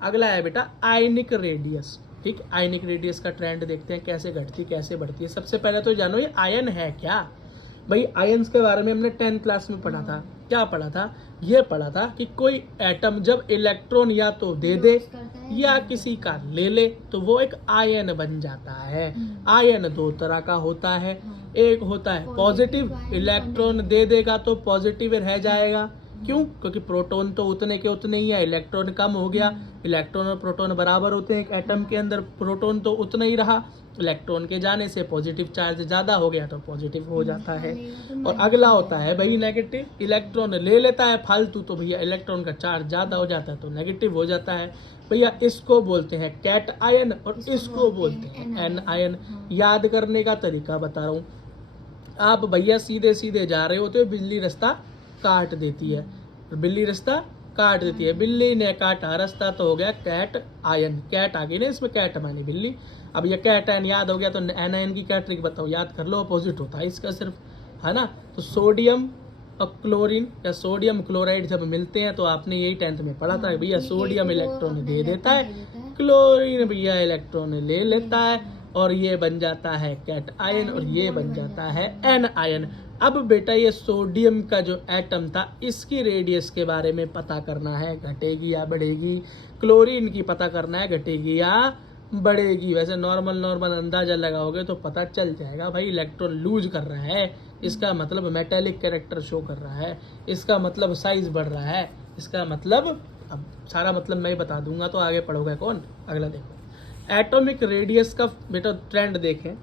अगला है बेटा आयनिक रेडियस। ठीक, आयनिक रेडियस का ट्रेंड देखते हैं कैसे घटती कैसे बढ़ती है। सबसे पहले तो जानो ये आयन है क्या। भाई आयन्स के बारे में हमने 10th क्लास में पढ़ा था। क्या पढ़ा था? ये पढ़ा था कि कोई एटम जब इलेक्ट्रॉन या तो दे दे या किसी का ले ले तो वो एक आयन बन जाता है। आयन दो तरह का होता है, एक होता है पॉजिटिव, इलेक्ट्रॉन दे देगा तो पॉजिटिव रह जाएगा। क्यों? क्योंकि प्रोटॉन तो उतने के उतने ही है, इलेक्ट्रॉन कम हो गया। इलेक्ट्रॉन और प्रोटॉन बराबर होते हैं एक एटम के अंदर, प्रोटॉन तो उतना ही रहा। इलेक्ट्रॉन के जाने से पॉजिटिव चार्ज ज्यादा हो गया तो पॉजिटिव हो जाता है। और अगला होता है भाई नेगेटिव, इलेक्ट्रॉन ले लेता है फालतू तो भैया इलेक्ट्रॉन का चार्ज ज्यादा हो जाता है तो नेगेटिव हो जाता है। भैया इसको बोलते हैं कैट आयन और इसको बोलते हैं एन आयन। याद करने का तरीका बता रहा हूँ। आप भैया सीधे सीधे जा रहे होते हो, बिजली रास्ता काट देती है, बिल्ली रास्ता काट देती है, बिल्ली ने काटा रास्ता तो हो गया कैट आयन। कैट आ गई ना इसमें, कैट मानी बिल्ली। अब ये कैट आयन याद हो गया तो एन आयन की क्या ट्रिक बताओ, याद कर लो, अपोजिट होता है इसका सिर्फ, है ना। तो सोडियम और क्लोरीन या सोडियम क्लोराइड जब मिलते हैं तो आपने यही 10th में पढ़ा था भैया सोडियम इलेक्ट्रॉन दे देता है, क्लोरीन भैया इलेक्ट्रॉन ले लेता है और ये बन जाता है कैट आयन और ये बन जाता है एन आयन। अब बेटा ये सोडियम का जो एटम था इसकी रेडियस के बारे में पता करना है, घटेगी या बढ़ेगी। क्लोरीन की पता करना है घटेगी या बढ़ेगी। वैसे नॉर्मल अंदाजा लगाओगे तो पता चल जाएगा भाई इलेक्ट्रॉन लूज कर रहा है, इसका मतलब मेटेलिक कैरेक्टर शो कर रहा है, इसका मतलब साइज बढ़ रहा है, इसका मतलब, अब सारा मतलब मैं ही बता दूंगा तो आगे पढ़ोगे कौन। अगला देखो एटॉमिक रेडियस का बेटा ट्रेंड देखें।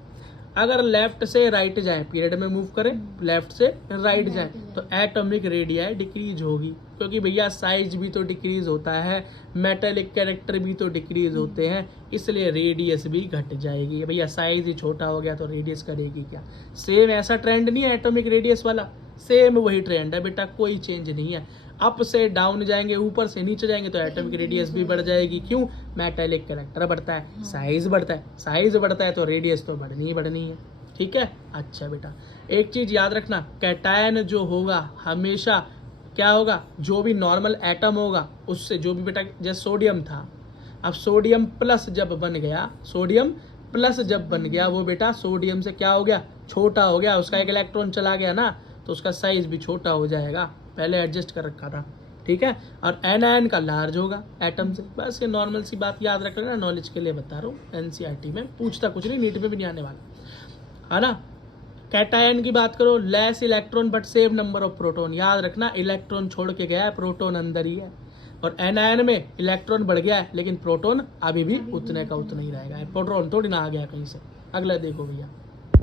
अगर लेफ्ट से राइट जाए, पीरियड में मूव करें, लेफ्ट से राइट जाए तो एटॉमिक रेडियस डिक्रीज होगी, क्योंकि भैया साइज भी तो डिक्रीज होता है, मेटेलिक कैरेक्टर भी तो डिक्रीज होते हैं, इसलिए रेडियस भी घट जाएगी। भैया साइज ही छोटा हो गया तो रेडियस करेगी क्या? सेम ऐसा ट्रेंड नहीं है एटॉमिक रेडियस वाला, सेम वही ट्रेंड है बेटा, कोई चेंज नहीं है। अप से डाउन जाएंगे, ऊपर से नीचे जाएंगे तो एटॉमिक रेडियस भी बढ़ जाएगी। क्यों? मेटेलिक कैरेक्टर बढ़ता है, साइज बढ़ता है, साइज बढ़ता है तो रेडियस तो बढ़नी ही बढ़नी है। ठीक है, अच्छा बेटा एक चीज याद रखना, कैटायन जो होगा हमेशा क्या होगा, जो भी नॉर्मल एटम होगा उससे, जो भी बेटा जैसे सोडियम था, अब सोडियम प्लस जब बन गया, सोडियम प्लस जब बन गया वो बेटा सोडियम से क्या हो गया, छोटा हो गया, उसका एक इलेक्ट्रॉन चला गया ना तो उसका साइज भी छोटा हो जाएगा, पहले एडजस्ट कर रखा था। ठीक है, और एन आयन का लार्ज होगा एटम से। बस ये नॉर्मल सी बात याद रख लेना, नॉलेज के लिए बता रहा हूँ, एनसीईआरटी में पूछता कुछ नहीं, नीट में भी नहीं आने वाला, है ना। कैटायन की बात करो, less electron but same number of proton. याद रखना इलेक्ट्रॉन छोड़ के गया है, प्रोटॉन अंदर ही है। और एन आयन में इलेक्ट्रॉन बढ़ गया है लेकिन प्रोटॉन अभी भी उतने का उतना ही रहेगा, प्रोटॉन थोड़ी ना आ गया कहीं से। अगला देखो भैया